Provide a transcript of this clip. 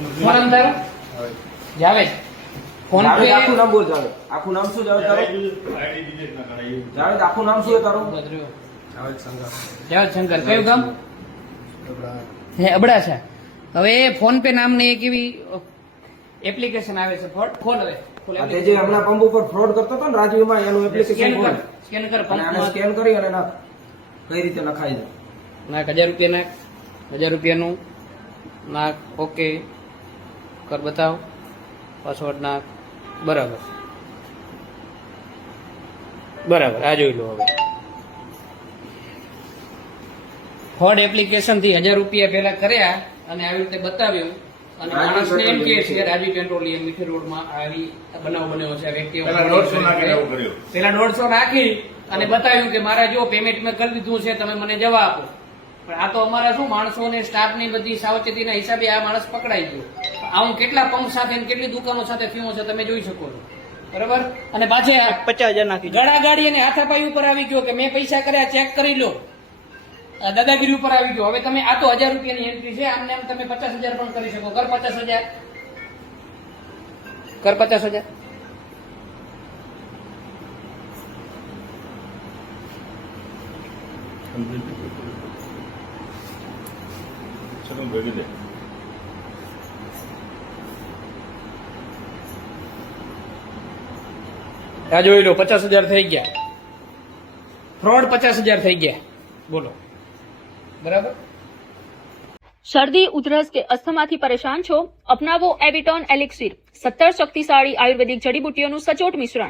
નામ તારું Javed phone pay આખું નામ બોલ જાવેદ આખું નામ શું જાવેદ તારું જાવેદ આખું નામ શું છે તારું જાવેદ શંકર કયું ગામ હે અબડાસા હવે ફોન પે નામની એક એવી એપ્લિકેશન આવે છે ખોલ હવે આ તે જે હમણાં પંપ ઉપર ફ્રોડ કરતો હતો ને રાજ્યમાં એનું એપ્લિકેશન ખોલ સ્કેન કર અને આને પંપ સ્કેન કરી અને નાખ કઈ રીતે નખાય છે નાખ 1000 રૂપિયા નાખ 1000 રૂપિયાનું નાખ ઓકે કર બતાવ પાસવર્ડ નાખ બરાબર બરાબર આ જોઈ લો હવે ફ્રોડ એપ્લિકેશન થી 1000 રૂપિયા પેલા કર્યા અને આવી રીતે બતાવ્યું અને માણસને એમ કે છે રાજી પેટ્રોલિયમ મીઠી રોડમાં આવી બનાવ બન્યો છે આ વ્યક્તિઓ પેલા 150 નાખી અને બતાવ્યું કે મારા જો પેમેન્ટ મેં કરી દીધું છે તમે મને જવા આપો પણ આ તો અમારા શું માણસોને સ્ટાફની બધી સાવચેતીના હિસાબે આ માણસ પકડાઈ ગયો આવું કેટલા પંપ સાથે કેટલી દુકાનો સાથે થયું છે તમે જોઈ શકો છો બરાબર અને પાછે 50,000 નાખી ગળાગાડી અને હાથાપાઈ ઉપર આવી ગયો કે મેં પૈસા કર્યા ચેક કરી લો દાદાગીરી ઉપર આવી ગયો હવે તમે આ તો 1000 રૂપિયાની એન્ટ્રી છે આમને આમ તમે 50,000 પણ કરી શકો કર 50,000 કર 50,000 આ જોઈ લો 50,000 થઈ ગયા ફ્રોડ 50,000 થઈ ગયા બોલો बराबर सर्दी उधरस के अस्थमाથી परेशान છો अपनावो एविटॉन एलिक्सिर 17 शक्तिशाળી आयुर्वेदिक जड़ी बूटियों सचोट मिश्रण।